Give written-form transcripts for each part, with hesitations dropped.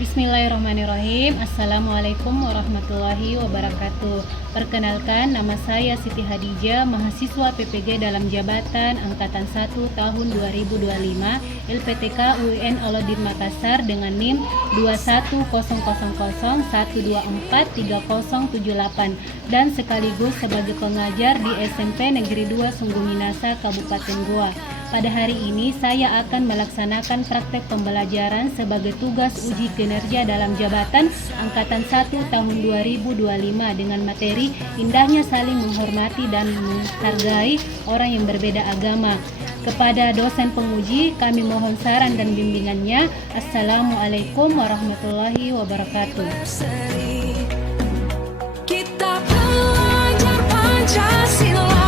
Bismillahirrahmanirrahim. Assalamualaikum warahmatullahi wabarakatuh. Perkenalkan, nama saya Siti Hadijah, mahasiswa PPG dalam jabatan Angkatan 1 tahun 2025 LPTK UIN Alauddin Makassar dengan NIM 2100012430078 dan sekaligus sebagai pengajar di SMP Negeri 2 Sungguh Minasa, Kabupaten Goa. Pada hari ini saya akan melaksanakan praktek pembelajaran sebagai tugas uji kinerja dalam jabatan Angkatan 1 tahun 2025 dengan materi indahnya saling menghormati dan menghargai orang yang berbeda agama. Kepada dosen penguji kami mohon saran dan bimbingannya. Assalamualaikum warahmatullahi wabarakatuh. Kita belajar Pancasila.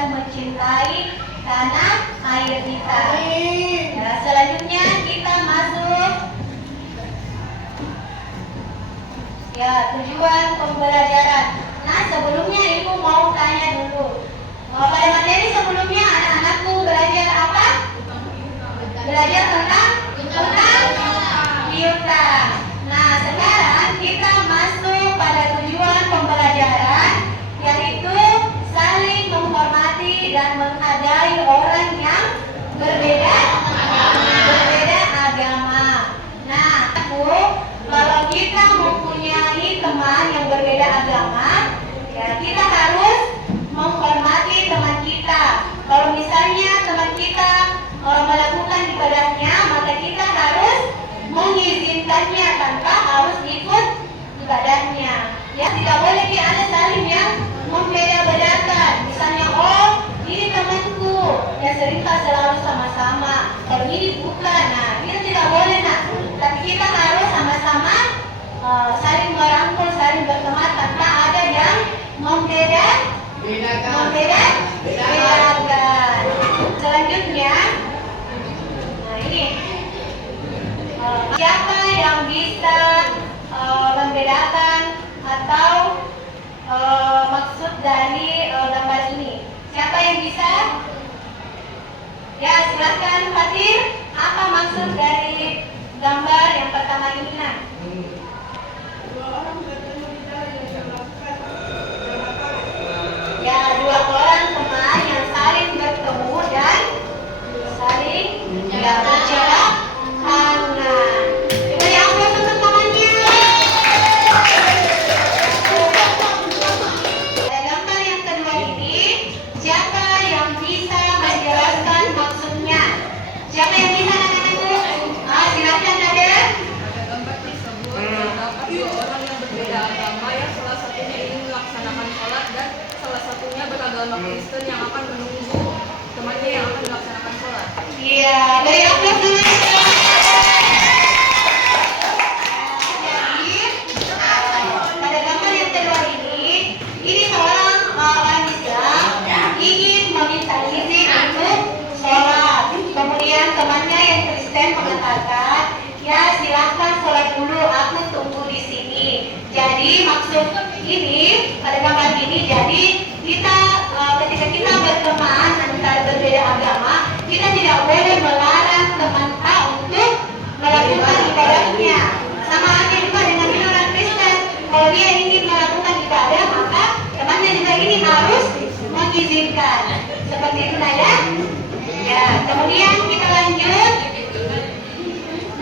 Mencintai tanah air kita. Nah, selanjutnya kita masuk tujuan pembelajaran. Nah, sebelumnya ibu mau tanya dulu. Pada materi sebelumnya anak-anakku belajar apa? Belajar tentang piutang. Nah, sekarang kita masuk pada tujuan pembelajaran, yaitu saling menghormati dan menghargai orang yang berbeda agama. Nah, kalau kita mempunyai teman yang berbeda agama, ya kita harus menghormati teman kita. Kalau misalnya teman kita melakukan ibadahnya, maka kita harus mengizinkannya tanpa harus ikut ibadahnya. Ya, tidak boleh ada saling yang membeda-bedakan. Misalnya, ini temanku yang sering selalu sama-sama, kalau ini bukan. Nah, kita tidak boleh, tapi kita harus sama-sama yang bisa membedakan atau maksud dari gambar ini? Siapa yang bisa? Ya, silahkan Fatir. Apa maksud dari gambar yang pertama ini? Nah, ya, dua orang teman yang saling bertemu dan saling berjarak tangan. Coba diangkat untuk tangannya. Pada gambar yang kedua ini, siapa yang bisa menjelaskan maksudnya? Siapa yang bisa anak-anakku? Silakan ada. Pada gambar tersebut terdapat dua orang yang berbeda agama yang salah satunya ingin melaksanakan sholat dan salah satunya beragama Kristen yang akan menunggu temannya yang akan melaksanakan sholat. Iya, dari atas dulu. Pada gambar yang kedua ini seorang orang Islam ingin meminta izin untuk sholat. Kemudian temannya yang Kristen mengatakan, ya silahkan sholat dulu, aku tunggu di sini. Jadi maksud ini pada gambar ini, jadi kita ketika kita berteman antara berbeda agama, kita tidak boleh melarang teman A untuk melakukan ibadahnya. Sama halnya juga dengan orang Kristen, kalau dia ingin melakukan ibadah, maka temannya juga ini harus mengizinkan. Seperti itu, Naya. Ya, kemudian kita lanjut.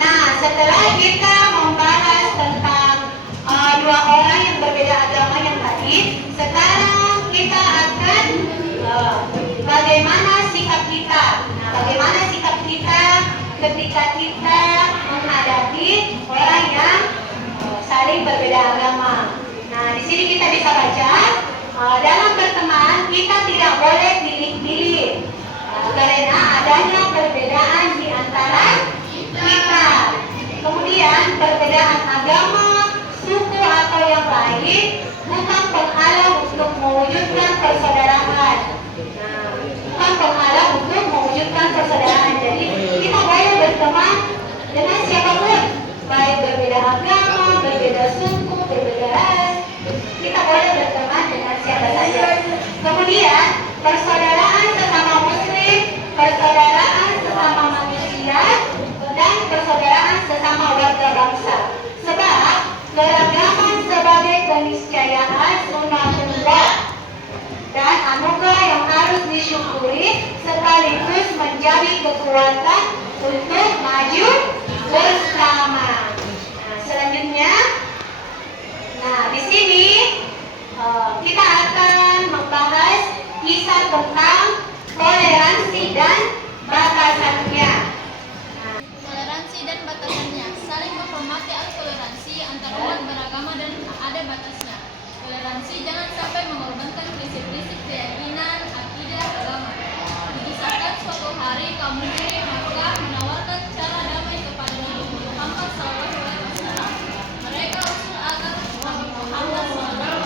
Nah, setelah kita membahas tentang dua orang yang berbeda agama yang tadi, sekarang kita akan bagaimana sikap kita. Nah, bagaimana sikap kita ketika kita menghadapi orang yang saling berbeda agama. Nah, di sini kita bisa baca dalam berteman kita tidak boleh pilih-pilih karena adanya perbedaan di antara kita. Kemudian perbedaan agama, suku atau yang lain bukan penghalang untuk mewujudkan persaudaraan. Nah, bukan penghalang untuk mewujudkan persaudaraan. Jadi kita boleh berteman dengan siapapun, baik berbeda agama, berbeda suku, berbeda ras. Kita boleh berteman dengan siapa saja. Kemudian persaudaraan sesama Muslim, persaudaraan sesama manusia, dan persaudaraan sesama warga bangsa. Sebab keragaman sebagai keniscayaan sunnatullah dan anugerah yang harus disyukuri sekaligus menjadi kekuatan untuk maju bersama. Nah, selanjutnya, di sini kita akan membahas kisah tentang toleransi dan batasannya. Toleransi dan batasannya. Saling menghormati atau toleransi antara umat beragama dan ada batasnya. Toleransi jangan sampai mengorbankan prinsip-prinsip keyakinan, akidah, agama. Dikisahkan suatu hari kaum muslimin Makkah menawarkan cara damai kepada Nabi Muhammad SAW. Mereka usul agar Nabi Muhammad SAW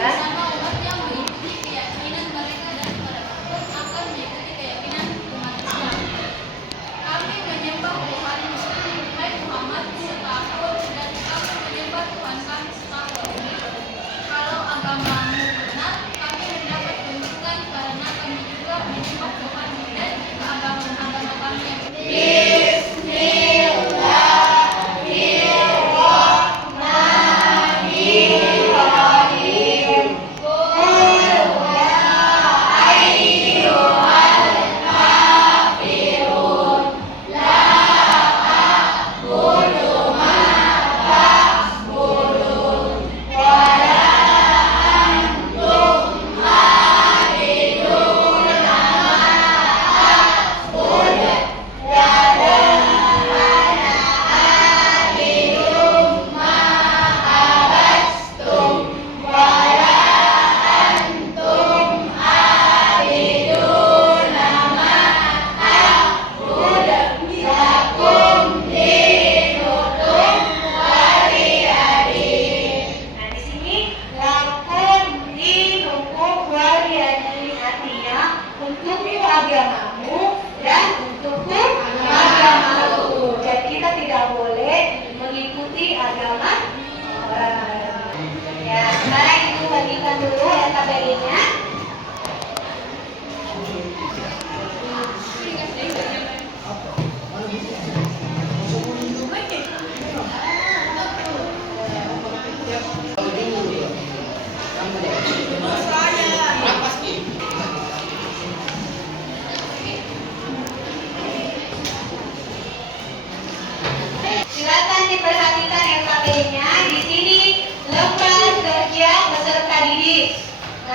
bersama umatnya mengikuti keyakinan mereka dan mereka pun akan mengikuti keyakinan umat Islam. Kami menyembah Tuhan Muslim, hai Muhammad, setahun dan kami menyembah Tuhan kami setahun. Kalau agamamu benar, kami mendapat tunjukkan karena kami juga menyembah Tuhan dan agama kami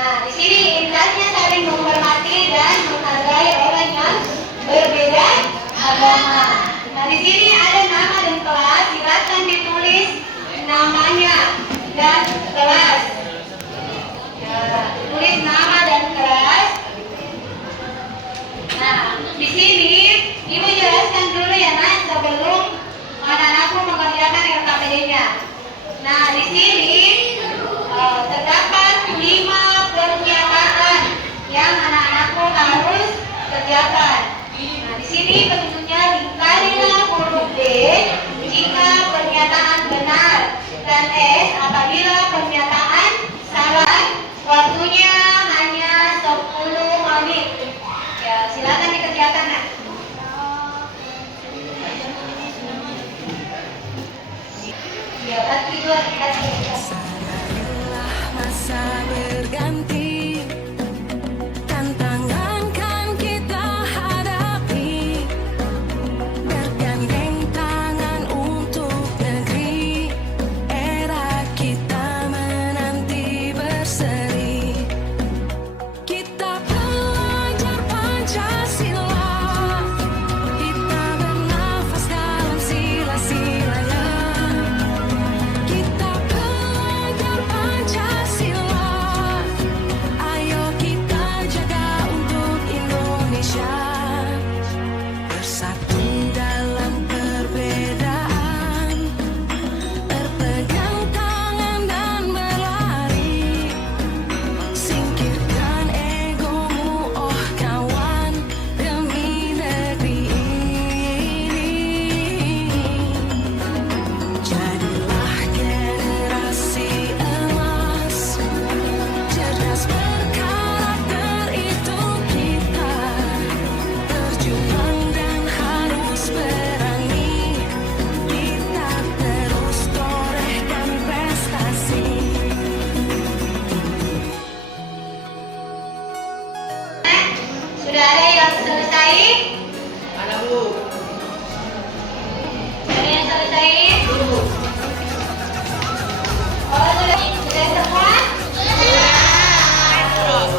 Nah, di sini indahnya saling menghormati dan menghargai orang yang berbeda agama. Nah, di sini ada nama dan kelas, silakan ditulis namanya dan kelas. Ya, tulis nama dan kelas. Nah, di sini Ibu jelaskan dulu ya Nak sebelum anak-anakku mengerjakan LKPD-nya. Nah, di sini terdapat 5 pernyataan yang anak-anakku harus kerjakan. Nah, di sini petunjuknya lingkarilah huruf D jika pernyataan benar dan S apabila pernyataan salah. Waktunya hanya 10 menit. Ya, silakan dikerjakan Nak. Ya, hati-hati. Masa berganti, tantangan kan kita hadapi, bergandeng tangan untuk negeri, era kita menanti berseri. Kita belajar Pancasila, kita bernafas dalam sila-silanya. Kita belajar Pancasila, ayo kita jaga untuk Indonesia. Bersatu dalam perbedaan, berpegang tangan dan berlari. Singkirkan egomu, oh kawan, demi negeri ini. Jadilah generasi emas, cerdas berkarakter itu kita. Berjuang dan harus berani, kita terus torehkan prestasi. Sudah ada yang selesai? Ada Bu. Ada yang selesai? Oh, sudah semua?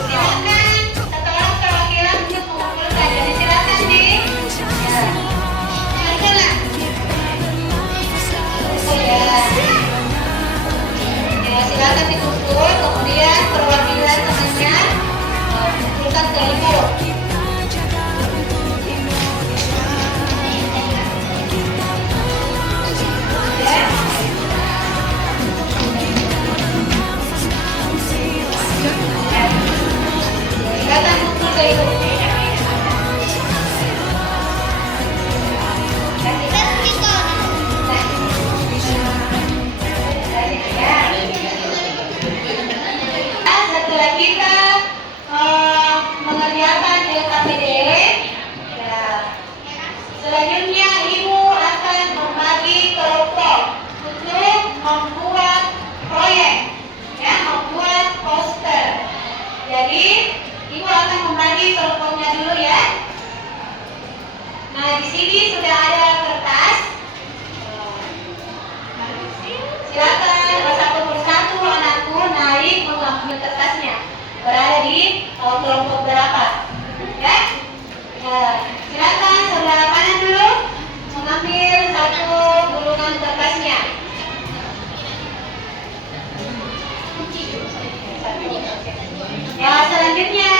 Silakan setelah perwakilan untuk mengumpulkan. Jadi silakan di kumpulkan. Ya, silakan dikumpul. Kemudian perwakilan temannya kumpulkan ke ibu. Silakan kumpul ke ibu. Setelah kita mengerjakan LKPD, ya, selanjutnya ibu akan membagi kelompok untuk membuat proyek, ya, membuat poster. Jadi ibu akan membagi kelompoknya dulu ya. Nah, di sini sudah ada kertas. Silakan satu persatu anakku naik mengambil kertasnya. Berada di kelompok berapa? Ya? Silakan sebelah kanan dulu mengambil satu gulungan kertasnya. Ya, selanjutnya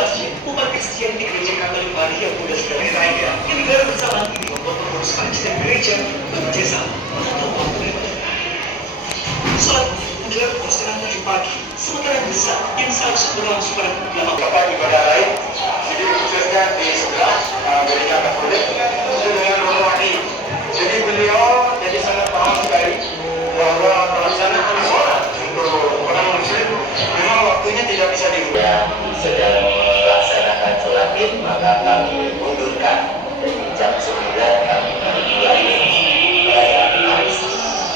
masjid, umat Kristen di Gereja Katolik Maria Bunda Segala Raya yang digelar bersamaan ini membuat pengurus masjid dan gereja bekerja sama mengatur waktu ibadah. Sholat menjelang pukul setengah 7 pagi, sementara misa yang seharusnya berlangsung pada pukul 8. Tempat ibadah lain, jadi khususnya di sebelah gereja Katolik itu dengan Romo Adi. Jadi beliau jadi sangat paham sekali bahwa pelaksanaan sholat untuk orang muslim memang waktunya tidak bisa diubah. Sedang melaksanakan sholat id, maka kami mundurkan dari jam 9 kami mulai perayaan Paris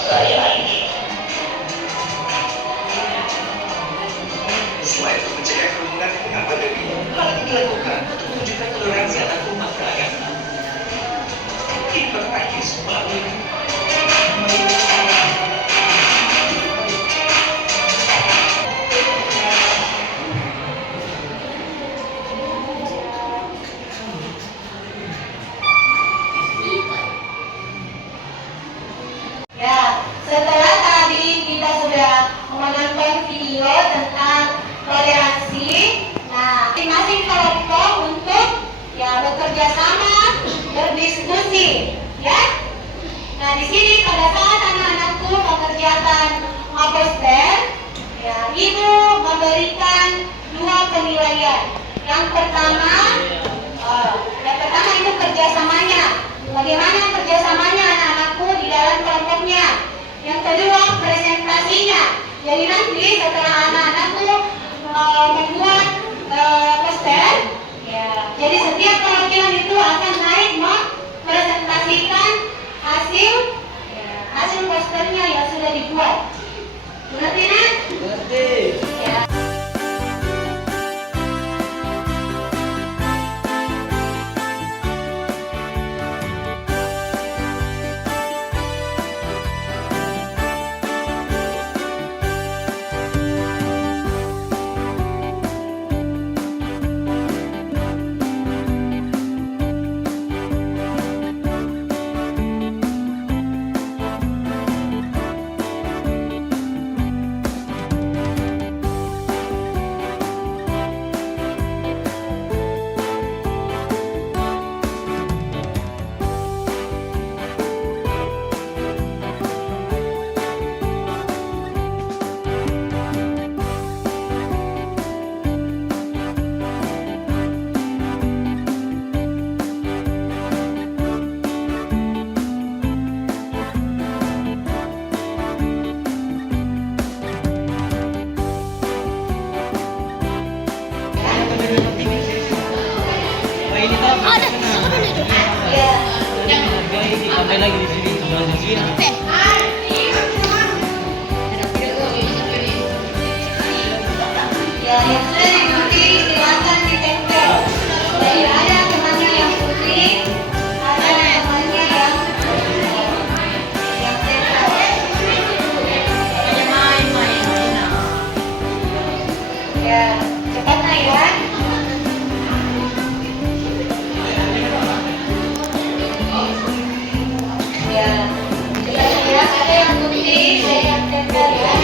perayaan Id. Selain untuk mencegah kerumunan dengan pandemi, hal ini dilakukan untuk menunjukkan toleransi antar umat beragama. Kita lagi sebalik. Ya, setelah tadi kita sudah menonton video tentang toleransi, nah masing-masing kelompok untuk ya bekerja sama, berdiskusi, ya. Nah di sini pada saat anak-anakku mengerjakan poster, ya ibu memberikan 2 penilaian. Yang pertama itu kerjasamanya. Bagaimana kerjasamanya anak-anakku di dalam kelompoknya. Yang kedua presentasinya. Jadi nanti setelah anak-anakku membuat poster, ya, jadi setiap perwakilan itu akan naik mempresentasikan hasil posternya yang sudah dibuat. Ngerti kan? Ngerti. Ya. Sampai lagi di sini sebelah sini. Ya, yang sudah diikuti silakan ditempel. Jadi ada temannya yang putih, ada temannya yang tempel. Ya, cepatlah ya. Ya, jelas ya. Ada yang putih, ada yang tempel ya.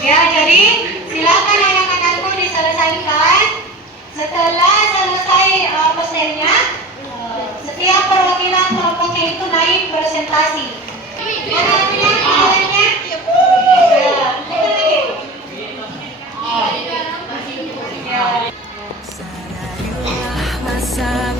Ya, jadi silakan anak-anakku diselesaikan. Setelah selesai posternya, setiap perwakilan kelompoknya itu naik presentasi. Mana punya posternya? Ya, itu lagi. Ya. Sadarilah masa